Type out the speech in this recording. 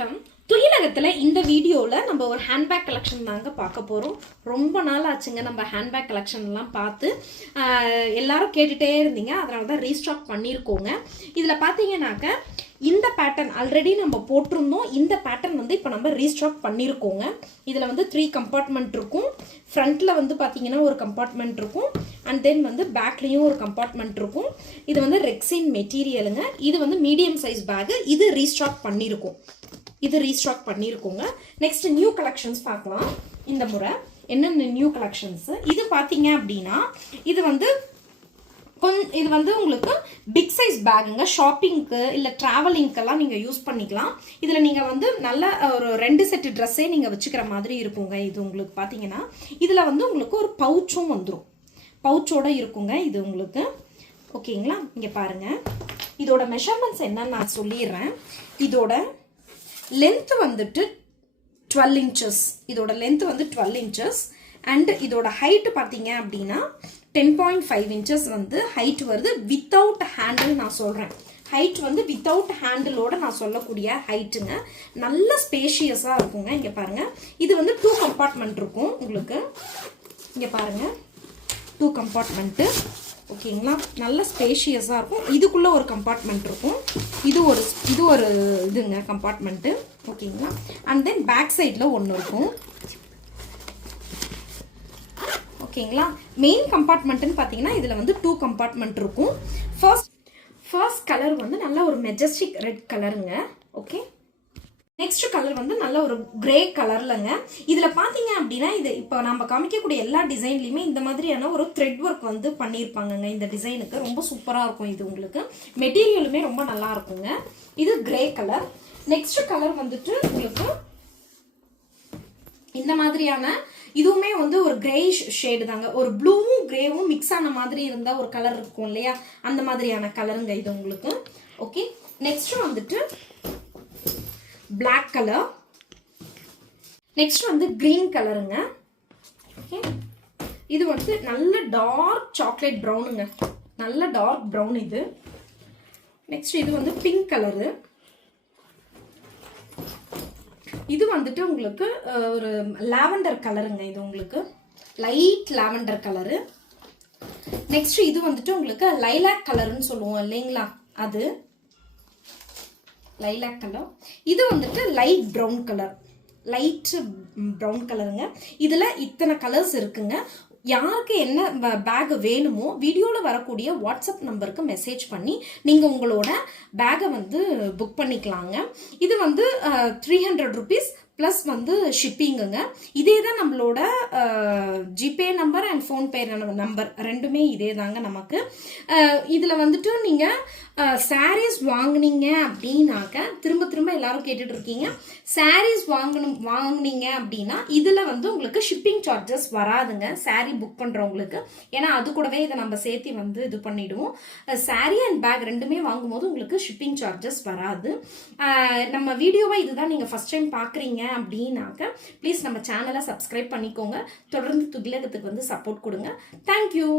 வணக்கம். துயிலகத்தில் இந்த வீடியோவில் நம்ம ஒரு ஹேண்ட்பேக் கலெக்ஷன் தாங்க பார்க்க போகிறோம். ரொம்ப நாள் ஆச்சுங்க நம்ம ஹேண்ட்பேக் கலெக்ஷன்லாம் பார்த்து. எல்லாரும் கேட்டுகிட்டே இருந்தீங்க, அதனால தான் ரீஸ்டாக் பண்ணியிருக்கோங்க. இதில் பார்த்தீங்கன்னாக்க இந்த பேட்டர்ன் ஆல்ரெடி நம்ம போட்டிருந்தோம். இந்த பேட்டர்ன் வந்து இப்போ நம்ம ரீஸ்டாக் பண்ணியிருக்கோங்க. இதில் வந்து 3 கம்பார்ட்மெண்ட் இருக்கும். ஃப்ரண்ட்டில் வந்து பார்த்தீங்கன்னா ஒரு கம்பார்ட்மெண்ட் இருக்கும், அண்ட் தென் வந்து பேக்லேயும் ஒரு கம்பார்ட்மெண்ட் இருக்கும். இது வந்து ரெக்ஸின் மெட்டீரியலுங்க. இது வந்து மீடியம் சைஸ் பேகு. இது ரீஸ்டாக் பண்ணியிருக்கோங்க. நெக்ஸ்ட் நியூ கலெக்ஷன்ஸ் பார்க்கலாம். இந்த முறை என்னென்ன நியூ கலெக்ஷன்ஸ் இது பார்த்தீங்க அப்படின்னா, இது வந்து உங்களுக்கு பிக் சைஸ் பேக்குங்க. ஷாப்பிங்க்கு இல்லை ட்ராவலிங்க்கெல்லாம் நீங்கள் யூஸ் பண்ணிக்கலாம். இதில் நீங்கள் வந்து நல்ல ஒரு 2 செட்டு ட்ரெஸ்ஸே நீங்கள் வச்சுக்கிற மாதிரி இருக்குங்க. இது உங்களுக்கு பார்த்தீங்கன்னா இதில் வந்து உங்களுக்கு ஒரு பவுச்சும் வந்துடும், பவுச்சோட இருக்குங்க இது உங்களுக்கு. ஓகேங்களா, இங்கே பாருங்கள். இதோட மெஷர்மெண்ட்ஸ் என்னன்னு நான் சொல்லிடுறேன். இதோட லென்த் வந்துட்டு 12 இன்ச்சஸ். இதோட லென்த் வந்து 12 இன்ச்சஸ். அண்ட் இதோட ஹைட்டு பார்த்தீங்க அப்படின்னா 10.5 இன்ச்சஸ் வந்து ஹைட் வருது. வித்தவுட் ஹேண்டில் நான் சொல்கிறேன். ஹைட் வந்து வித்தவுட் ஹேண்டிலோட நான் சொல்லக்கூடிய ஹைட்டுங்க. நல்ல ஸ்பேஷியஸாக இருக்குங்க. இங்கே பாருங்கள், இது வந்து 2 கம்பார்ட்மெண்ட் இருக்கும் உங்களுக்கு. இங்கே பாருங்கள், 2 கம்பார்ட்மெண்ட்டு. ஓகேங்களா, நல்ல ஸ்பேஷியஸாக இருக்கும். இதுக்குள்ளே ஒரு கம்பார்ட்மெண்ட் இருக்கும். இது ஒரு இதுங்க கம்பார்ட்மெண்ட்டு. ஓகேங்களா, அண்ட் தென் பேக் சைடில் ஒன்று இருக்கும். ஓகேங்களா, மெயின் கம்பார்ட்மெண்ட்டுன்னு பார்த்தீங்கன்னா இதில் வந்து 2 கம்பார்ட்மெண்ட் இருக்கும். ஃபர்ஸ்ட் கலர் வந்து நல்ல ஒரு மெஜஸ்டிக் ரெட் கலருங்க. ஓகே, நெக்ஸ்ட் கலர் வந்து நல்ல ஒரு கிரே கலர்லங்க. இதில் பார்த்தீங்க அப்படின்னா இது இப்போ நம்ம காமிக்கக்கூடிய எல்லா டிசைன்லையுமே இந்த மாதிரியான ஒரு த்ரெட் ஒர்க் வந்து பண்ணியிருப்பாங்கங்க. இந்த டிசைனுக்கு ரொம்ப சூப்பராக இருக்கும். இது உங்களுக்கு மெட்டீரியலுமே ரொம்ப நல்லா இருக்குங்க. இது கிரே கலர். நெக்ஸ்ட் கலர் வந்துட்டு உங்களுக்கு இந்த மாதிரியான, இதுவுமே வந்து ஒரு கிரேஷ் ஷேடு தாங்க. ஒரு ப்ளூவும் கிரேவும் மிக்ஸ் ஆன மாதிரி இருந்தால் ஒரு கலர் இருக்கும் இல்லையா, அந்த மாதிரியான கலருங்க இது உங்களுக்கு. ஓகே, நெக்ஸ்ட் வந்துட்டு பிளாக் கலர். நெக்ஸ்ட் வந்து கிரீன் கலருங்க. ஓகே, இது வந்து நல்ல டார்க் சாக்லேட் ப்ரௌனுங்க, நல்ல டார்க் ப்ரௌன் இது. நெக்ஸ்ட் இது வந்து பிங்க் கலரு. இது வந்துட்டு உங்களுக்கு ஒரு லாவெண்டர் கலருங்க. இது உங்களுக்கு லைட் லாவெண்டர் கலரு. நெக்ஸ்ட் இது வந்துட்டு உங்களுக்கு லைலாக் கலர்னு சொல்லுவோம் இல்லைங்களா, அது லைலாக் கலர். இது வந்துட்டு light brown colour, light brown கலருங்க. இதில் இத்தனை கலர்ஸ் இருக்குங்க. யாருக்கு என்ன பேக் வேணுமோ வீடியோவில் வரக்கூடிய வாட்ஸ்அப் நம்பருக்கு மெசேஜ் பண்ணி நீங்கள் உங்களோட பேக்கை வந்து புக் பண்ணிக்கலாங்க. இது வந்து 300 ருபீஸ் ப்ளஸ் வந்து ஷிப்பிங்குங்க. இதே தான் நம்மளோட GPay number and PhonePe number ரெண்டுமே இதே தாங்க நமக்கு. இதில் வந்துட்டு நீங்கள் சாரீஸ் வாங்கினீங்க அப்படின்னாக்க திரும்ப எல்லாரும் கேட்டுட்டு இருக்கீங்க. சாரீஸ் வாங்கினீங்க அப்படின்னா இதில் வந்து உங்களுக்கு ஷிப்பிங் சார்ஜஸ் வராதுங்க சாரீ புக் பண்ணுறவங்களுக்கு. ஏன்னா அது கூடவே இதை நம்ம சேர்த்து வந்து இது பண்ணிவிடுவோம். சாரீ அண்ட் பேக் ரெண்டுமே வாங்கும்போது உங்களுக்கு ஷிப்பிங் சார்ஜஸ் வராது. நம்ம வீடியோவை இதுதான் நீங்கள் ஃபஸ்ட் டைம் பார்க்குறீங்க அப்படின்னாக்க ப்ளீஸ் நம்ம சேனலை சப்ஸ்கிரைப் பண்ணிக்கோங்க. தொடர்ந்து துயிலகத்துக்கு வந்து சப்போர்ட் கொடுங்க. தேங்க்யூ.